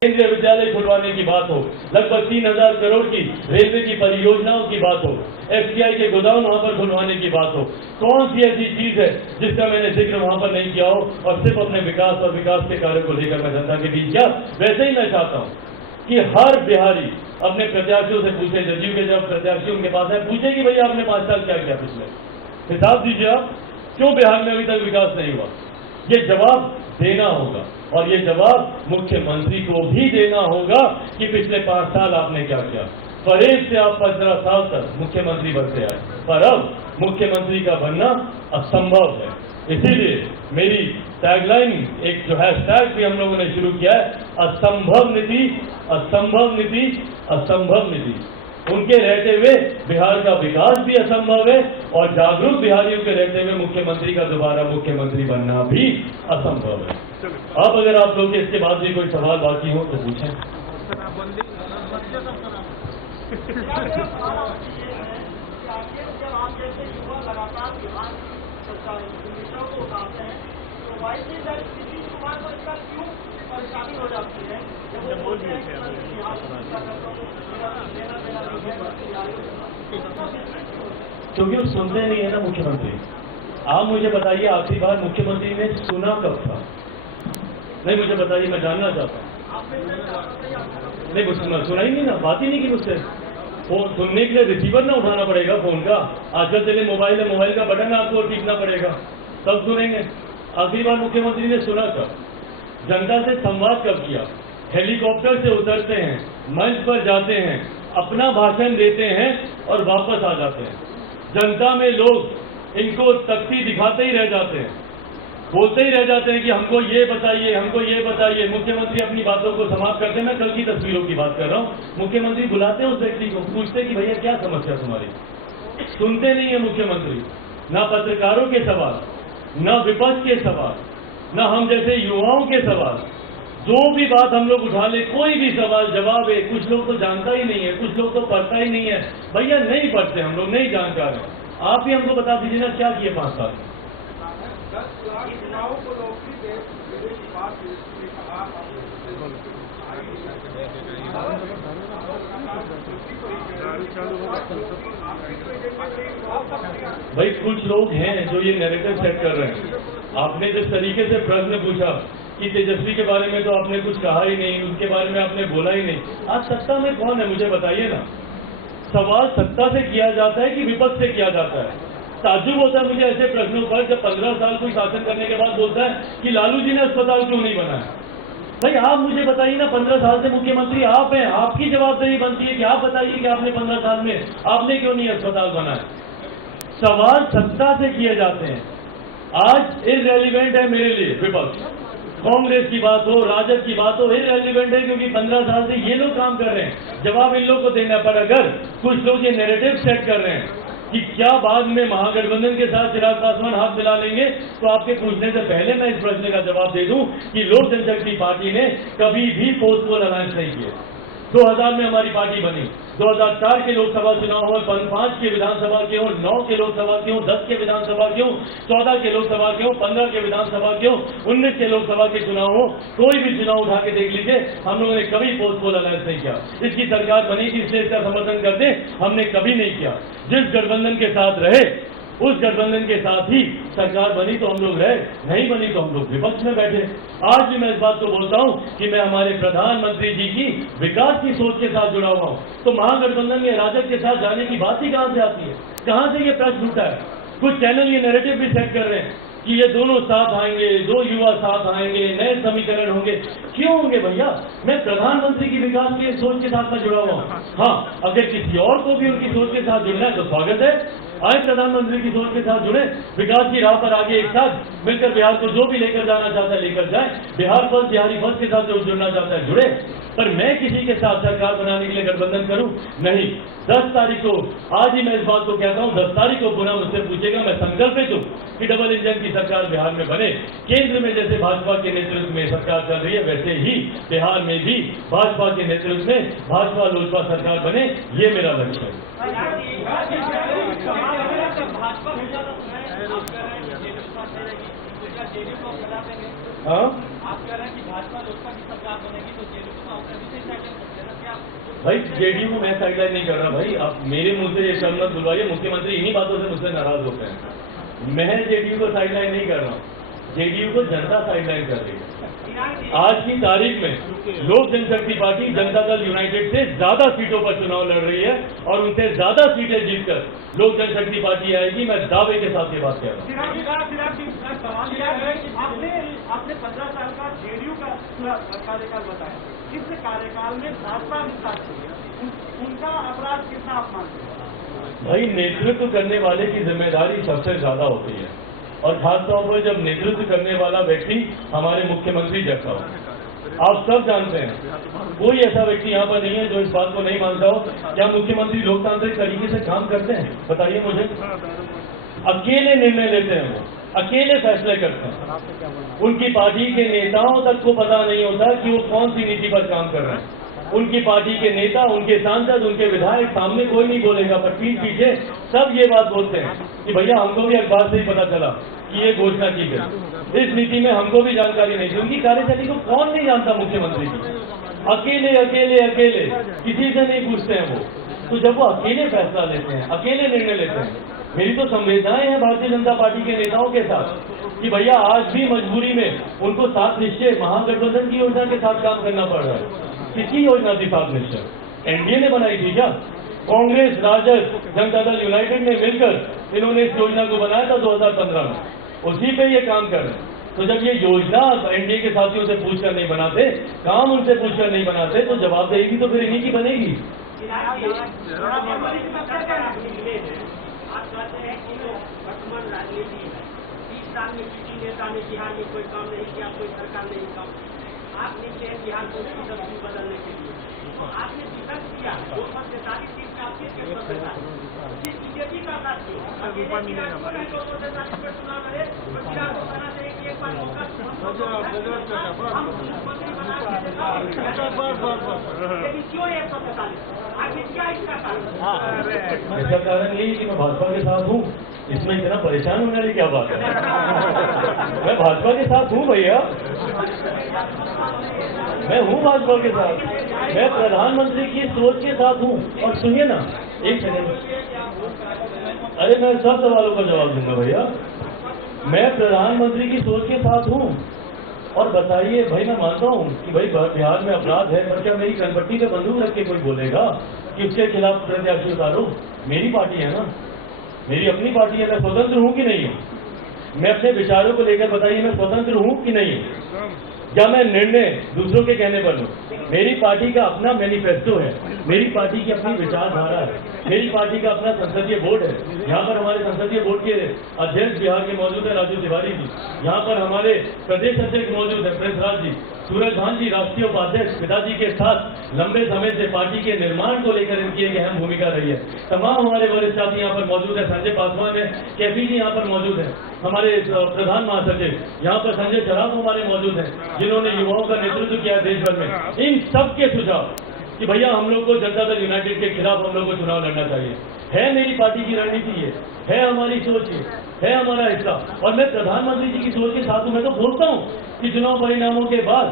केंद्रीय विद्यालय खुलवाने की बात हो, लगभग 3000 करोड़ की रेलवे की परियोजनाओं की बात हो, एफसीआई के गोदाम वहां पर खुलवाने की बात हो, कौन सी ऐसी चीज है जिसका मैंने जिक्र वहां पर नहीं किया हो और सिर्फ अपने विकास और विकास के कार्य को लेकर मैं जनता के बीच किया। वैसे ही मैं चाहता हूं कि हर बिहारी अपने प्रत्याशियों से पूछे, जदयू के जब प्रत्याशी उनके पास है, पूछे कि भैया आपने 5 साल क्या किया पिछले, हिसाब दीजिए आप, क्यों बिहार में अभी तक विकास नहीं हुआ। ये जवाब देना होगा और ये जवाब मुख्यमंत्री को भी देना होगा कि पिछले 5 साल आपने क्या किया। फरेब से आप 15 साल तक मुख्यमंत्री बनते आए, पर अब मुख्यमंत्री का बनना असंभव है। इसीलिए मेरी टैगलाइन, एक जो हैशटैग भी हम लोगों ने शुरू किया है, असंभव नीति, असंभव नीति, असंभव नीति। उनके रहते हुए बिहार का विकास भी असंभव है और जागरूक बिहारियों के रहते हुए मुख्यमंत्री का दोबारा मुख्यमंत्री बनना भी असंभव है। अब अगर आप लोग इसके बाद भी कोई सवाल बाकी हो तो पूछें। हो जाती है क्योंकि वो सुनते नहीं है ना मुख्यमंत्री। आप मुझे बताइए आखिरी बार मुख्यमंत्री ने सुना कब था? नहीं, मुझे बताइए, मैं जानना चाहता हूँ। नहीं, मुझे सुना ही नहीं ना, बात ही नहीं की मुझसे। फोन सुनने के लिए रिसीवर ना उठाना पड़ेगा फोन का। आजकल चले मोबाइल है, मोबाइल का बटन आपको टीपना पड़ेगा, तब सुनेंगे। आखिरी बार मुख्यमंत्री ने सुना कब? जनता से संवाद कब किया? हेलीकॉप्टर से उतरते हैं, मंच पर जाते हैं, अपना भाषण देते हैं और वापस आ जाते हैं। जनता में लोग इनको तख्ती दिखाते ही रह जाते हैं, बोलते ही रह जाते हैं कि हमको ये बताइए, हमको ये बताइए। मुख्यमंत्री अपनी बातों को समाप्त करते हैं। मैं कल की तस्वीरों की बात कर रहा हूं। मुख्यमंत्री बुलाते हैं उस व्यक्ति को, पूछते कि भैया क्या समस्या तुम्हारी। सुनते नहीं है मुख्यमंत्री, ना पत्रकारों के सवाल, ना विपक्ष के सवाल, ना हम जैसे युवाओं के सवाल। जो भी बात हम लोग उठा ले, कोई भी सवाल जवाब है। कुछ लोग तो जानता ही नहीं है, कुछ लोग तो पढ़ता ही नहीं है। भैया नहीं पढ़ते हम लोग, नहीं जानकार हैं। आप ही हमको बता दीजिए ना क्या किए 5 साल में। भाई कुछ लोग हैं जो ये नैरेटिव सेट कर रहे हैं। आपने जिस तरीके से प्रश्न पूछा कि तेजस्वी के बारे में तो आपने कुछ कहा ही नहीं, उनके बारे में आपने बोला ही नहीं। आज सत्ता में कौन है मुझे बताइए ना। सवाल सत्ता से किया जाता है कि विपक्ष से किया जाता है? ताज्जुब होता है मुझे ऐसे प्रश्नों पर जब 15 साल कोई शासन करने के बाद बोलता है कि लालू जी ने अस्पताल क्यों नहीं बनाया। भाई आप मुझे बताइए ना, 15 साल से मुख्यमंत्री आप हैं, आपकी जवाबदारी बनती है कि आप बताइए कि आपने 15 साल में आपने क्यों नहीं अस्पताल बनाया। सवाल सत्ता से किए जाते हैं। आज इररेलेवेंट है मेरे लिए विपक्ष, कांग्रेस की बात हो, राजद की बात हो, इररेलेवेंट है क्योंकि 15 साल से ये लोग काम कर रहे हैं। जवाब इन लोगों को देना। पर अगर कुछ लोग ये नैरेटिव सेट कर रहे हैं कि क्या बाद में महागठबंधन के साथ चिराग पासवान हाथ मिला लेंगे, तो आपके पूछने से पहले मैं इस प्रश्न का जवाब दे दूं कि लोक जनशक्ति पार्टी ने कभी भी पोस्टपोन अलायंस नहीं किए। 2000 में हमारी पार्टी बनी, 2004 के लोकसभा चुनाव हो, 5 के विधानसभा के हो, 9 के लोकसभा के हो, 10 के विधानसभा के हो, 14 के लोकसभा के हो, 15 के विधानसभा के हो, 19 के लोकसभा के चुनाव हो, कोई भी चुनाव उठा के देख लीजिए, हम लोगों ने कभी पोस्टपोन अलायंस नहीं किया। इसकी सरकार बनी थी इसलिए इसका समर्थन करते, हमने कभी नहीं किया। जिस गठबंधन के साथ रहे उस गठबंधन के साथ ही सरकार बनी तो हम लोग रहे, नहीं बनी तो हम लोग विपक्ष में बैठे। आज भी मैं इस बात को बोलता हूं कि मैं हमारे प्रधानमंत्री जी की विकास की सोच के साथ जुड़ा हुआ हूं। तो महागठबंधन में राजग के साथ जाने की बात ही कहां से आती है? कहां से ये प्रश्न उठा है? कुछ चैनल ये नैरेटिव भी सेट कर रहे हैं कि ये दोनों साथ आएंगे, 2 युवा साथ आएंगे, नए समीकरण होंगे। क्यों होंगे भैया? मैं प्रधानमंत्री की विकास की सोच के साथ में जुड़ा हुआ हूं। हाँ, अगर किसी और को भी उनकी सोच के साथ जुड़ना है तो स्वागत है। आए प्रधानमंत्री की सोच के साथ जुड़े, विकास की राह पर आगे एक साथ मिलकर बिहार को जो भी लेकर जाना चाहता है लेकर जाए। बिहार फर्स्ट, बिहारी फर्स्ट के साथ जो जुड़ना चाहता है जुड़े। पर मैं किसी के साथ सरकार बनाने के लिए गठबंधन करूं? नहीं। 10 तारीख को, आज ही मैं इस बात को कहता हूं, 10 तारीख को पुनः मुझसे पूछेगा, मैं संकल्पित हूं कि डबल इंजन की सरकार बिहार में बने। केंद्र में जैसे भाजपा के नेतृत्व में सरकार चल रही है, वैसे ही बिहार में भी भाजपा के नेतृत्व में भाजपा लोजपा सरकार बने, ये मेरा लक्ष्य है। हाँ, आप कह रहे हैं कि भाजपा लोजपा की सरकार बनेगी तो जेडीयू भाई जेडीयू को मैं साइडलाइन नहीं कर रहा भाई, आप मेरे मुंह से ये शब्द मत बुलवाइए, मुख्यमंत्री इन्हीं बातों से मुझसे नाराज होते हैं। मैं जेडीयू को साइडलाइन नहीं कर रहा हूँ, जेडीयू को जनता साइडलाइन कर रही है। आज की तारीख में लोक जनशक्ति पार्टी जनता दल यूनाइटेड से ज्यादा सीटों पर चुनाव लड़ रही है और उनसे ज्यादा सीटें जीतकर लोक जनशक्ति पार्टी आएगी। मैं दावे के साथ ये बात कह रहा हूँ। सवाल यह है कि आपने 15 साल का जेडीयू का कार्यकाल बताया, इस कार्यकाल में भाजपा विस्तार उनका अपराध कितना आप मानते हैं? भाई नेतृत्व करने वाले की जिम्मेदारी सबसे ज्यादा होती है और खासतौर पर जब नेतृत्व करने वाला व्यक्ति हमारे मुख्यमंत्री जैसा हो। आप सब जानते हैं कोई ऐसा व्यक्ति यहाँ पर नहीं है जो इस बात को नहीं मानता हो क्या मुख्यमंत्री लोकतांत्रिक तरीके से काम करते हैं? बताइए मुझे। अकेले निर्णय लेते हैं, वो अकेले फैसले करते हैं। उनकी पार्टी के नेताओं तक को पता नहीं होता कि वो कौन सी नीति पर काम कर रहे हैं। उनकी पार्टी के नेता, उनके सांसद, उनके विधायक सामने कोई नहीं बोलेगा, पर पीठ पीछे सब ये बात बोलते हैं कि भैया हमको भी अखबार से ही पता चला कि ये घोषणा की गई, इस नीति में हमको भी जानकारी नहीं थी। उनकी कार्यशैली को कौन नहीं जानता मुख्यमंत्री की? अकेले अकेले अकेले किसी से नहीं पूछते हैं वो। तो जब वो अकेले फैसला लेते हैं, अकेले निर्णय लेते हैं, मेरी तो संवेदनाएं हैं भारतीय जनता पार्टी के नेताओं के साथ कि भैया आज भी मजबूरी में उनको 7 निश्चय महागठबंधन की योजना के साथ काम करना पड़ रहा है। किसकी योजना थी 7 निश्चय? एनडीए ने बनाई थी क्या? कांग्रेस, राजद, जनता दल यूनाइटेड ने मिलकर इन्होंने इस योजना को बनाया था 2015 में, उसी पे ये काम कर रहे हैं। तो जब ये योजना एनडीए के साथियों से पूछकर नहीं बनाते, काम उनसे पूछकर नहीं बनाते, तो जवाबदेही तो फिर इन्हीं की बनेगी। आप कहते हैं कि वर्तमान राजनीति है, 30 साल में किसी नेता ने बिहार में कोई काम नहीं किया, कोई सरकार नहीं काम। आपने किया बिहार को बदलने के लिए, तो आपने विकल्प किया 243 सीट में आपके 143 बीजेपी का साथ थी। पे चुनाव लड़े तो बिहार को कहना चाहिए कि एक बार मौका हम मुख्यमंत्री बना लेकिन क्यों 143? आखिर क्या इसका कारण? इसका कारण यही कि मैं भाजपा के साथ हूँ, इसमें इतना परेशान होने वाली क्या बात है? मैं भाजपा के साथ हूँ भैया, मैं हूँ भाजपा के साथ, मैं प्रधानमंत्री की सोच के साथ हूँ। और सुनिए ना, एक सेकंड, अरे मैं सब सवालों का जवाब दूंगा भैया। मैं प्रधानमंत्री की सोच के साथ हूँ। और बताइए भाई, मैं मानता हूँ कि भाई बिहार में अपराध है, पर क्या मेरी कनपट्टी पे बंदूक रख के कोई बोलेगा कि उसके खिलाफ प्रत्याशी उतारो? मेरी पार्टी है ना, मेरी अपनी पार्टी है, मैं स्वतंत्र हूँ कि नहीं हूँ? मैं अपने विचारों को लेकर बताइए, मैं स्वतंत्र हूँ कि नहीं हूँ? या मैं निर्णय दूसरों के कहने पर लूँ? मेरी पार्टी का अपना मैनिफेस्टो है, मेरी पार्टी की अपनी विचारधारा है, मेरी पार्टी का अपना संसदीय बोर्ड है। यहाँ पर हमारे संसदीय बोर्ड के अध्यक्ष बिहार के मौजूद है राजू तिवारी जी, यहाँ पर हमारे प्रदेश अध्यक्ष मौजूद है प्रेसराज जी, सूरज भान जी राष्ट्रीय उपाध्यक्ष पिताजी के साथ लंबे समय से पार्टी के निर्माण को लेकर इनकी एक अहम भूमिका रही है। तमाम हमारे वरिष्ठ साथी यहाँ पर मौजूद है, संजय पासवान है, कैफी जी यहाँ पर मौजूद है, हमारे प्रधान महासचिव यहाँ पर संजय सराफ हमारे मौजूद हैं, जिन्होंने युवाओं का नेतृत्व किया है देश भर में। इन सब के सुझाव कि भैया हम लोग को जनता दल यूनाइटेड के खिलाफ हम लोग को चुनाव लड़ना चाहिए, है मेरी पार्टी की रणनीति, ये है हमारी सोच, ये है हमारा हिस्सा। और मैं प्रधानमंत्री जी की सोच के साथ हूं। मैं तो बोलता हूं कि चुनाव परिणामों के बाद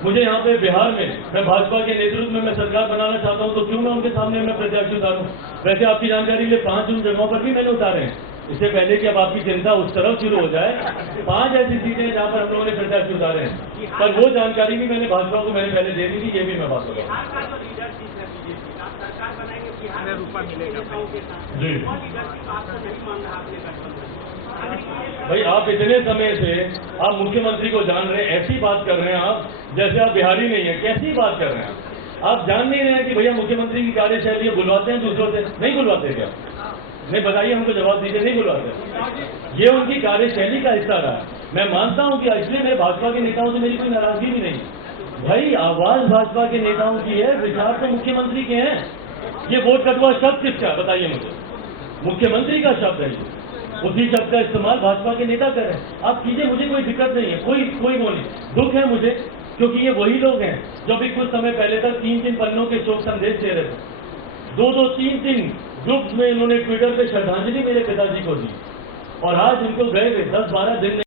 मुझे यहाँ पे बिहार में मैं भाजपा के नेतृत्व में मैं सरकार बनाना चाहता हूं, तो क्यों मैं उनके सामने मैं प्रत्याशी उतारूं? वैसे आपकी जानकारी लिए 5 उन जगहों पर भी मैंने उतारे हैं। इससे पहले कि अब आपकी चिंता उस तरफ शुरू हो जाए, 5 ऐसी सीटें हैं जहाँ पर हम लोगों ने प्रत्याशी उतारे हैं, पर वो जानकारी भी मैंने भाजपा को मैंने पहले दे दी थी। ये भी मैं बात कर रहा भाई, आप इतने समय से आप मुख्यमंत्री को जान रहे हैं, ऐसी बात कर रहे हैं आप जैसे आप बिहारी नहीं है। कैसी बात कर रहे हैं आप? जान नहीं रहे हैं कि भैया मुख्यमंत्री की कार्यशैली बुलवाते हैं दूसरों से? नहीं बुलवाते क्या? नहीं, बताइए हमको, जवाब दीजिए। नहीं बुलवाते, ये उनकी कार्यशैली का हिस्सा रहा है। मैं मानता हूं कि इसलिए मैं भाजपा के नेताओं से मेरी कोई नाराजगी भी नहीं। भाई आवाज भाजपा के नेताओं की है, विचार तो मुख्यमंत्री के हैं। ये वोट कटवा शब्द किसका? बताइए मुझे। मुख्यमंत्री का शब्द है, उसी शब्द का इस्तेमाल भाजपा के नेता कर रहे हैं। आप कीजिए, मुझे कोई दिक्कत नहीं है, कोई वो नहीं। दुख है मुझे, क्योंकि ये वही लोग हैं जो भी कुछ समय पहले तक 3-3 पन्नों के शोक संदेश दे रहे थे। 2-2, 3-3 ग्रुप्स में इन्होंने ट्विटर पे श्रद्धांजलि मेरे पिताजी को दी, और आज इनको गए 10-12 दिन